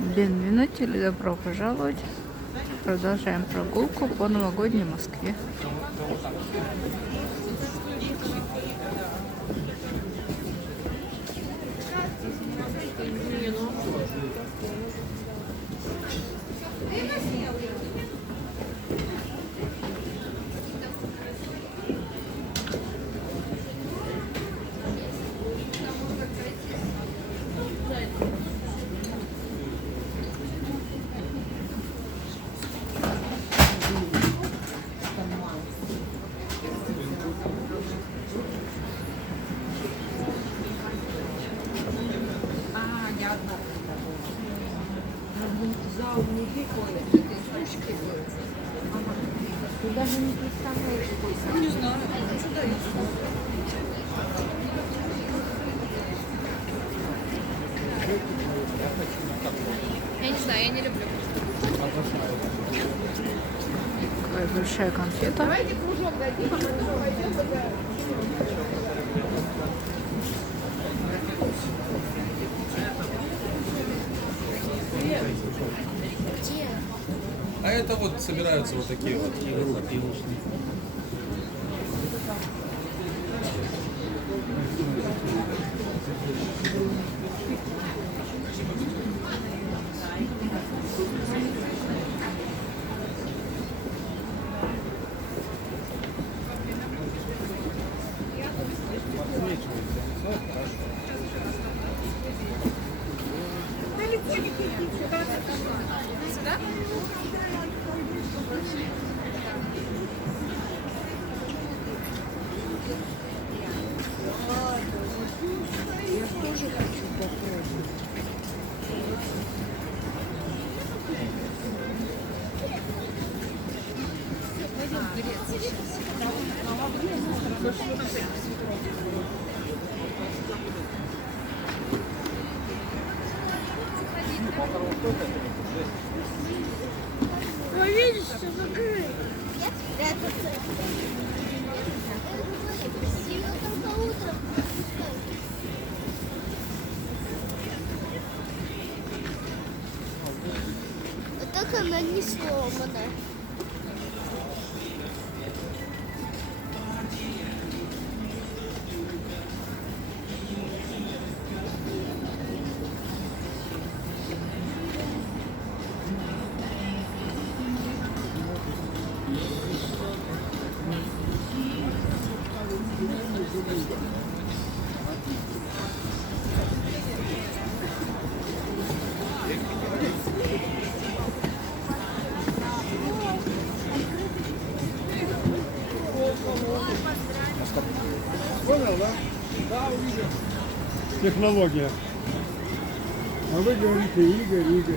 Бенвенути или добро пожаловать. Продолжаем прогулку по новогодней Москве. Ты даже не представляешь, что это. Не знаю, сюда я не знаю, я не люблю. Такая большая конфета. Давайте кружок дадим, а потом пойдем. А это вот собираются вот такие вот группы. Сюда? Я тоже хочу попробовать. Пойдем в Грецию сейчас. Ну, видишь, что закрыто. А так она не сломана. Понял, да? Да, увидел. Технология. А вы говорите, Игорь.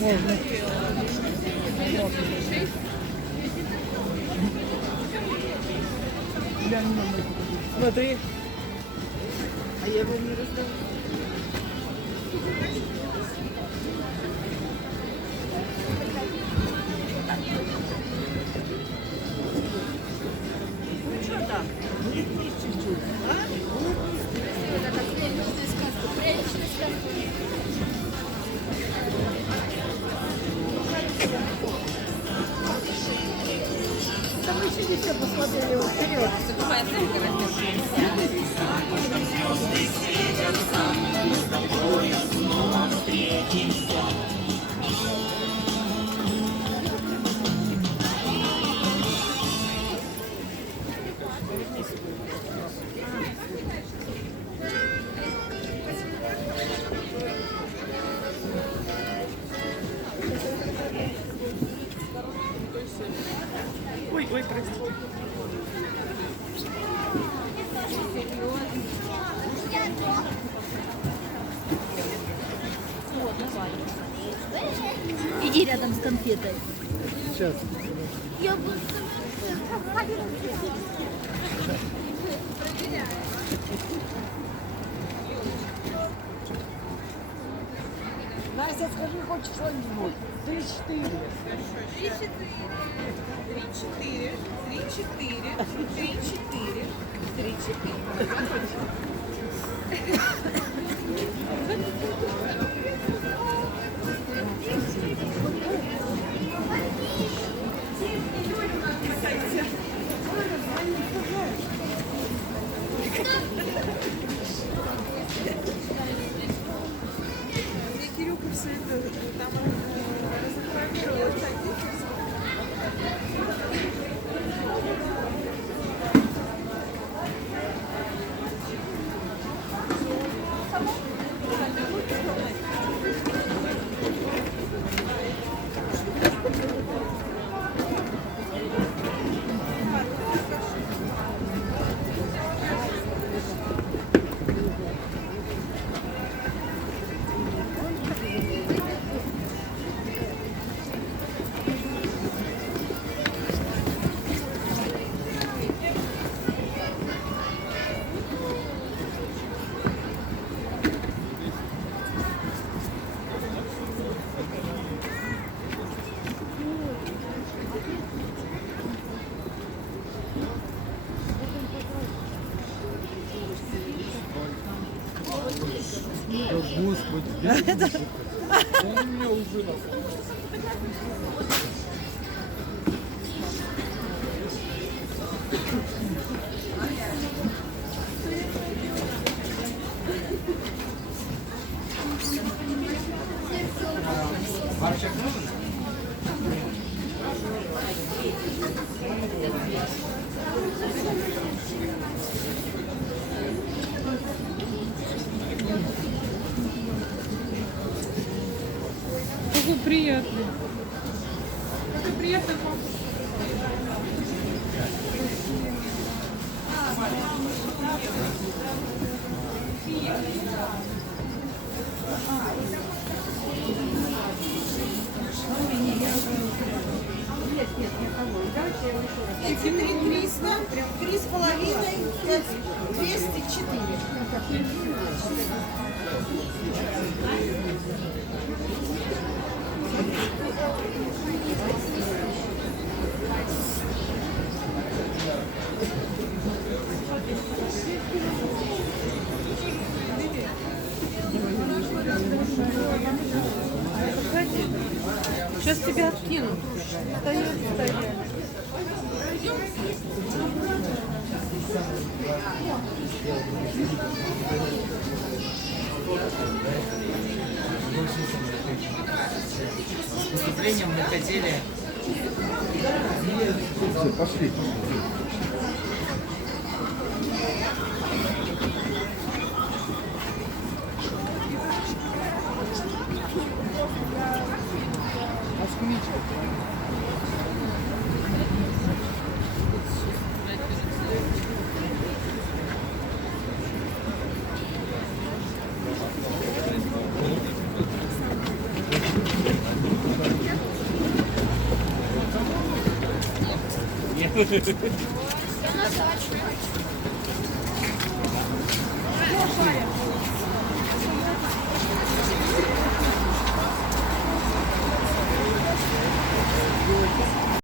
Можно. Смотри. А я его не раздаю. Ну что так? Чуть-чуть. Там мы еще все посмотрели вот вперед. Иди рядом с конфетой. Сейчас. Я буду... Настя, скажи хоть что-нибудь. 3-4. Кирюха все это там разрекламировал, так, Какой приятный. Какой приятный папа. Эти 300, 3,5, 204. Сейчас тебя откинут. Стоять, стоять. С поступлением мы хотели... Все, пошли. Я на дачу.